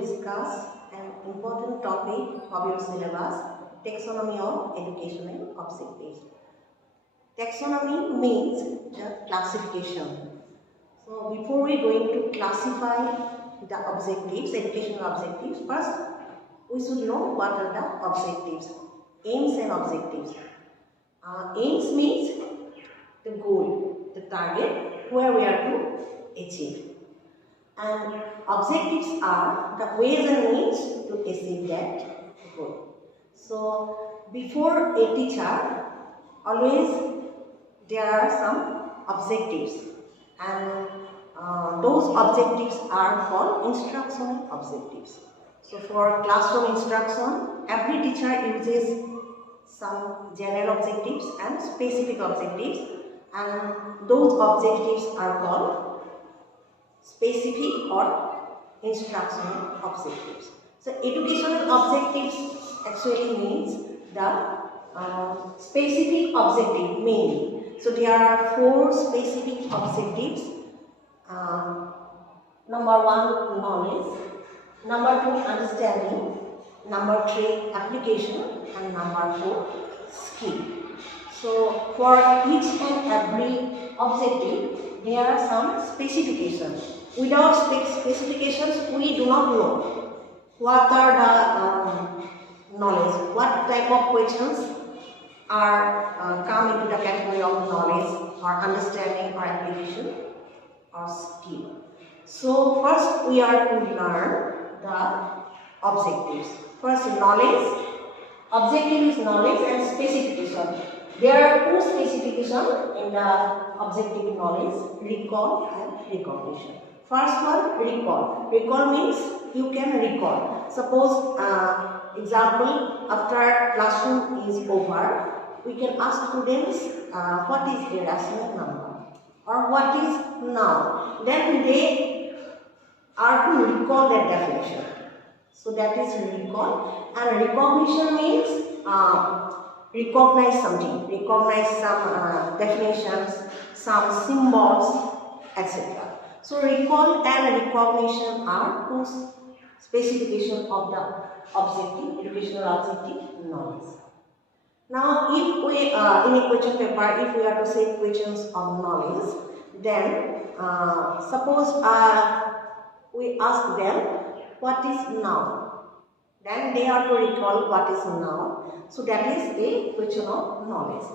discuss an important topic of your syllabus, taxonomy of educational objectives. Taxonomy means the classification. So before we going to classify the objectives, educational objectives, first we should know what are the objectives, aims and objectives. Aims means the goal, the target where we are to achieve. And objectives are the ways and means to achieve that goal. So before a teacher, always there are some objectives, and those objectives are called instructional objectives. So for classroom instruction, every teacher uses some general objectives and specific objectives, and those objectives are called specific or instructional objectives. So educational objectives actually means the specific objective mainly. So there are 4 specific objectives. Number 1, knowledge. Number 2, understanding. Number 3, application. And number 4, skill. So for each and every objective, there are some specifications. Without specifications, we do not know what are the knowledge, what type of questions are come into the category of knowledge or understanding or application or skill. So first we are to learn the objectives. First, knowledge. Objective is knowledge and specification. There are 2 specifications in the objective knowledge: recall and recognition. First one, recall. Recall means you can recall. Suppose, example, after classroom is over, we can ask students what is a rational number or what is noun. Then they are to recall that definition. So that is recall. And recognition means recognize something, recognize some definitions, some symbols, etc. So recall and recognition are 2 specifications of the objective, educational objective knowledge. Now if we, in a question paper, if we are to say questions of knowledge, then suppose we ask them what is noun, then they are to recall what is noun. So that is a question of knowledge.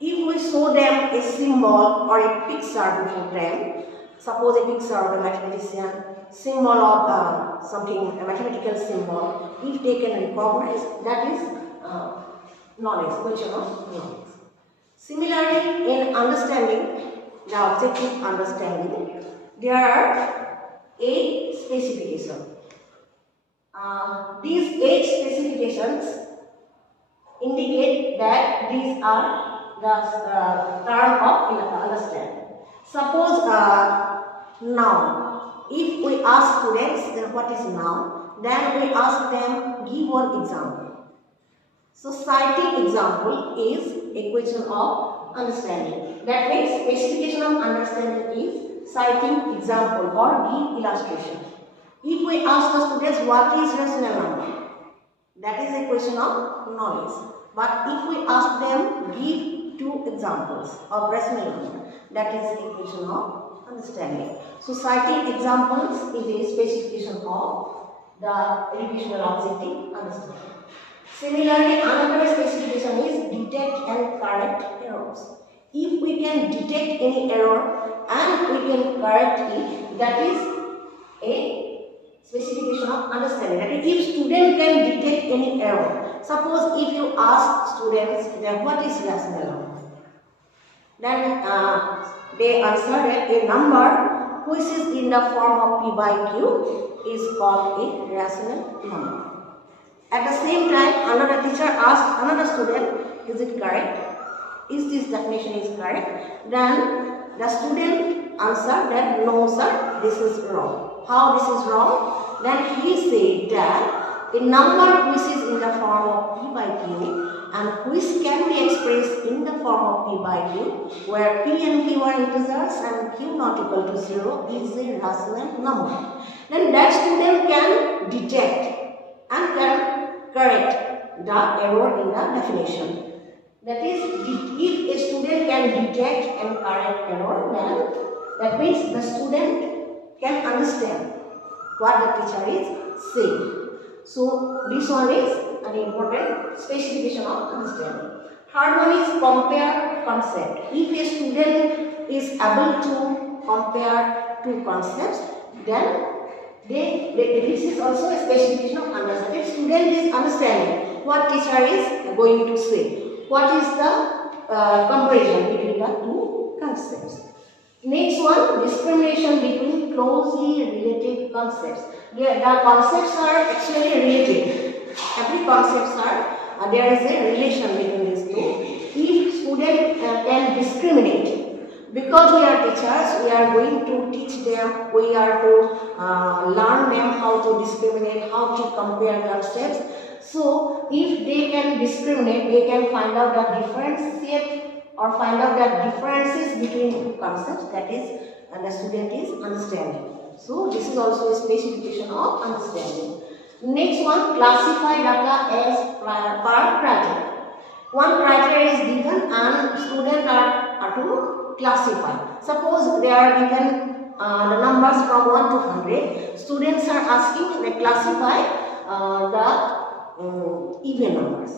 If we show them a symbol or a picture before them, suppose a picture of a mathematician, symbol of something, a mathematical symbol, if they can recognize, that is knowledge, question of knowledge. Similarly, in understanding, the objective understanding, there are 8 specifications. These 8 specifications indicate that these are the term of understanding. Suppose noun. If we ask students then what is noun, then we ask them give one example. So citing example is a question of understanding. That means specification of understanding is citing example or give illustration. If we ask the students what is rational number, that is a question of knowledge. But if we ask them give 2 examples of rational number, that is a question of understanding. So citing examples is a specification of the educational objective understanding. Similarly, another specification is detect and correct errors. If we can detect any error and we can correct it, that is a specification of understanding. That is, if student can detect any error. Suppose if you ask students then what is rational number, then they answer that a number which is in the form of p by q is called a rational number. At the same time, another teacher asks another student, is it correct? Is this definition is correct? Then the student answer that no sir, this is wrong. How this is wrong? Then he said that a number which is in the form of p by q and which can be expressed in the form of P by Q, where P and Q are integers and Q not equal to 0 is a rational number. Then that student can detect and can correct the error in the definition. That is, if a student can detect and correct error, then that means the student can understand what the teacher is saying. So this one is an important specification of understanding. Third one is compare concept. If a student is able to compare two concepts, then this is also a specification of understanding. If student is understanding what teacher is going to say, what is the comparison between the two concepts. Next one, discrimination between closely related concepts. The concepts are actually related. Every concepts are, there is a relation between these two. If student can discriminate, because we are teachers, we are going to teach them, we are to learn them how to discriminate, how to compare concepts. So if they can discriminate, they can find out the differentiate or find out the differences between concepts, that is, and the student is understanding. So this is also a specification of understanding. Next one, classify data as per criteria. One criteria is given and students are to classify. Suppose they are given the numbers from 1 to 100. Students are asking they classify the even numbers.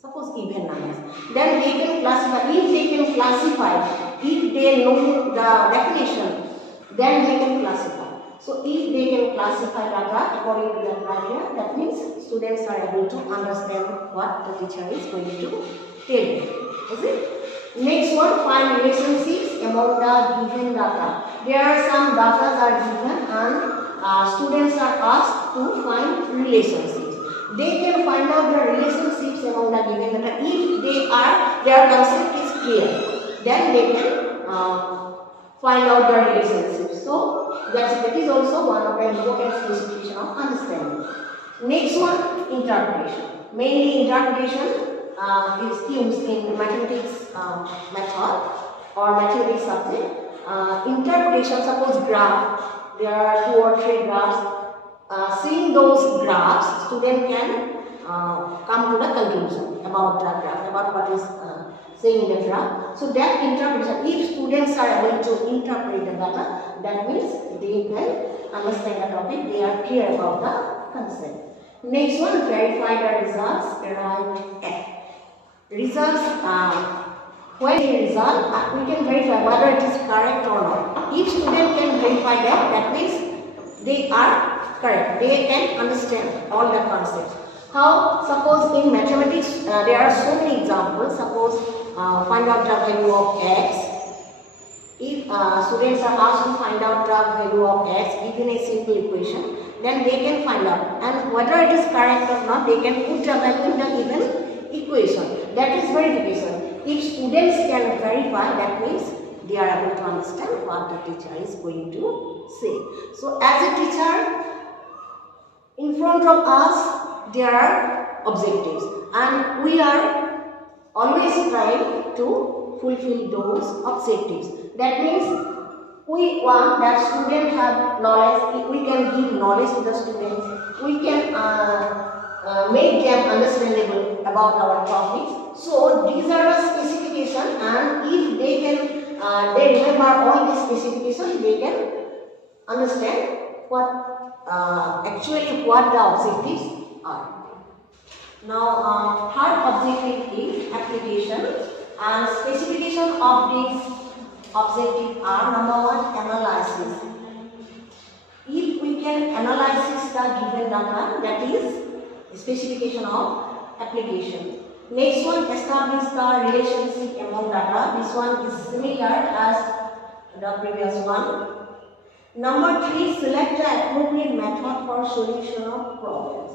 Suppose even numbers. Then they can classify. If they can classify, if they know the definition, then they can classify. So if they can classify data according to the criteria, that means students are able to understand what the teacher is going to tell them. Is it? Next one, find relationships among the given data. There are some data are given and students are asked to find relationships. They can find out the relationships among the given data. If their concept is clear, then they can find out the relationships. So that is also one of the important specification of understanding. Next one, interpretation. Mainly interpretation is used in mathematics method or mathematics subject. Interpretation, suppose graph, there are 2 or 3 graphs. Seeing those graphs, student can come to the conclusion about the graph, about what is saying in the graph. So that interpretation, if students are able to interpret the data, that means they can understand the topic, they are clear about the concept. Next one, verify the results arrived at. Results, when the result, we can verify whether it is correct or not. If student can verify that, that means they are correct. They can understand all the concepts. How? Suppose in mathematics, there are so many examples. Suppose find out the value of x. If students are asked to find out the value of x given a simple equation, then they can find out. And whether it is correct or not, they can put the value in the given equation. That is verification. If students can verify, that means they are able to understand what the teacher is going to say. So as a teacher, in front of us there are objectives and we are always trying to fulfill those objectives. That means we want that students have knowledge, we can give knowledge to the students, we can make them understandable about our topics. So these are the specifications, and if they can they remember all these specifications, they can understand what actually what the objectives are. Now third objective is application, and specification of these objectives are: number one, analysis. If we can analyze the given data, that is specification of application. Next one, establish the relationship among data. This one is similar as the previous one. Number 3, select the appropriate method for solution of problems.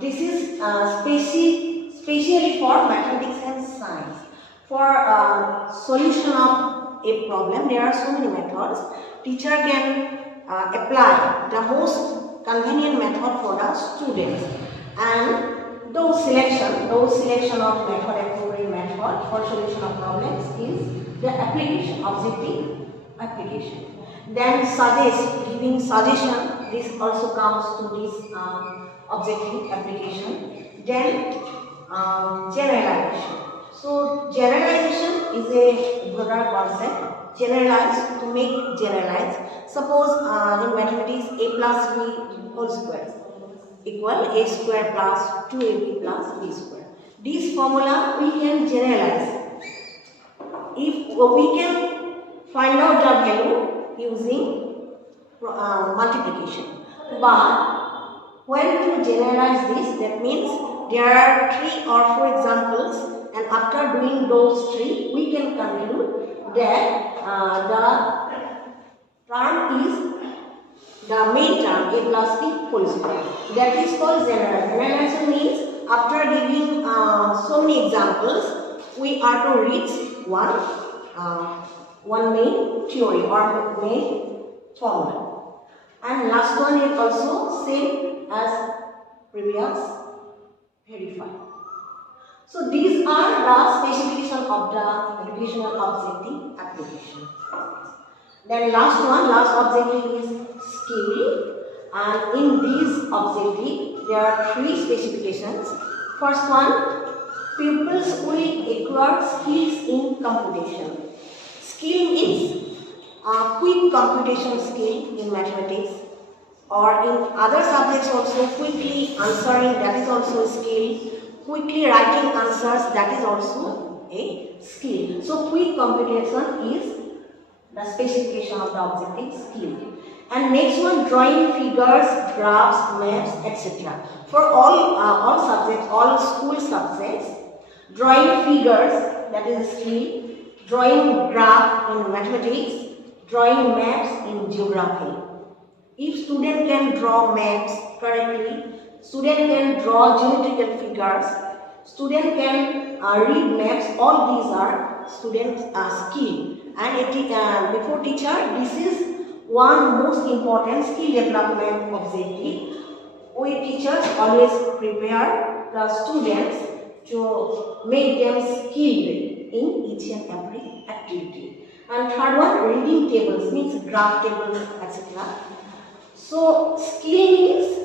This is specially for mathematics and science. For solution of a problem, there are so many methods. Teacher can apply the most convenient method for the students, and those selection of method, appropriate method for solution of problems is the application, objective application. Then giving suggestion, this also comes to this objective application. Then generalization. So generalization is a broader concept. Generalize, to make generalize. Suppose in mathematics a plus b whole square equal a square plus 2ab plus b square. This formula we can generalize. If we can find out the value using multiplication. But when to generalize this, that means there are 3 or 4 examples, and after doing those 3, we can conclude that the term is the main term a plus b whole square. That is called generalization. Generalization means after giving so many examples, we are to reach one main theory or main formula. And last one is also same as previous, verify. So these are the specification of the educational objective application. Then last objective is skill, and in these objective there are 3 specifications. First one, pupils will acquire skills in computation. Skill means quick computation skill in mathematics, or in other subjects also quickly answering, that is also a skill. Quickly writing answers, that is also a skill. So quick computation is the specification of the objective skill. And next one, drawing figures, graphs, maps, etc. For all subjects, all school subjects, drawing figures, that is a skill. Drawing graph in mathematics, drawing maps in geography. If student can draw maps correctly, student can draw geometrical figures, student can read maps, all these are student skill. And before teacher, this is one most important skill development objective. We teachers always prepare the students to make them skilled in each and every activity. And third one, reading tables means graph tables, etc. So skill means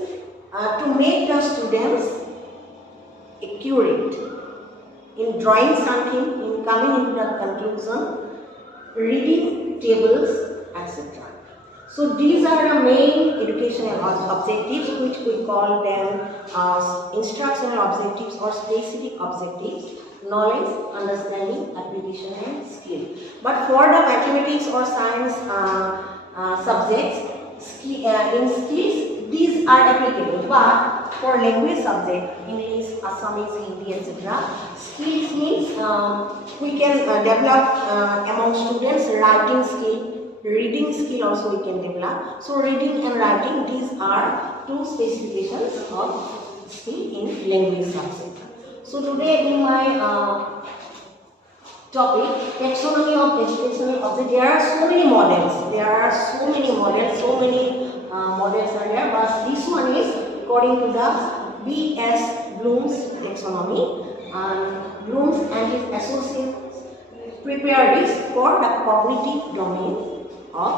to make the students accurate in drawing something, in coming into the conclusion, reading tables, etc. So these are the main educational objectives, which we call them instructional objectives or specific objectives: knowledge, understanding, application and skill. But for the mathematics or science subjects, in skills, these are applicable. But for language subject, English, Assamese, Hindi, etc., skills means we can develop among students writing skill, reading skill also we can develop. So reading and writing, these are 2 specifications of skill in language subject. So today in my topic, taxonomy of educational object, there are so many models. Models are there, but this one is according to the B.S. Bloom's taxonomy, and Bloom's and his associates prepared this for the cognitive domain of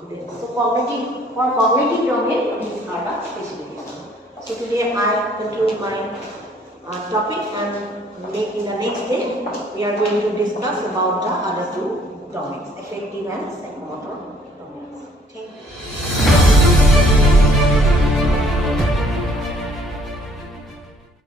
today. So for cognitive domain, these are the specifications. So today I conclude my topic, and in the next day we are going to discuss about the other 2 domains, affective and psychomotor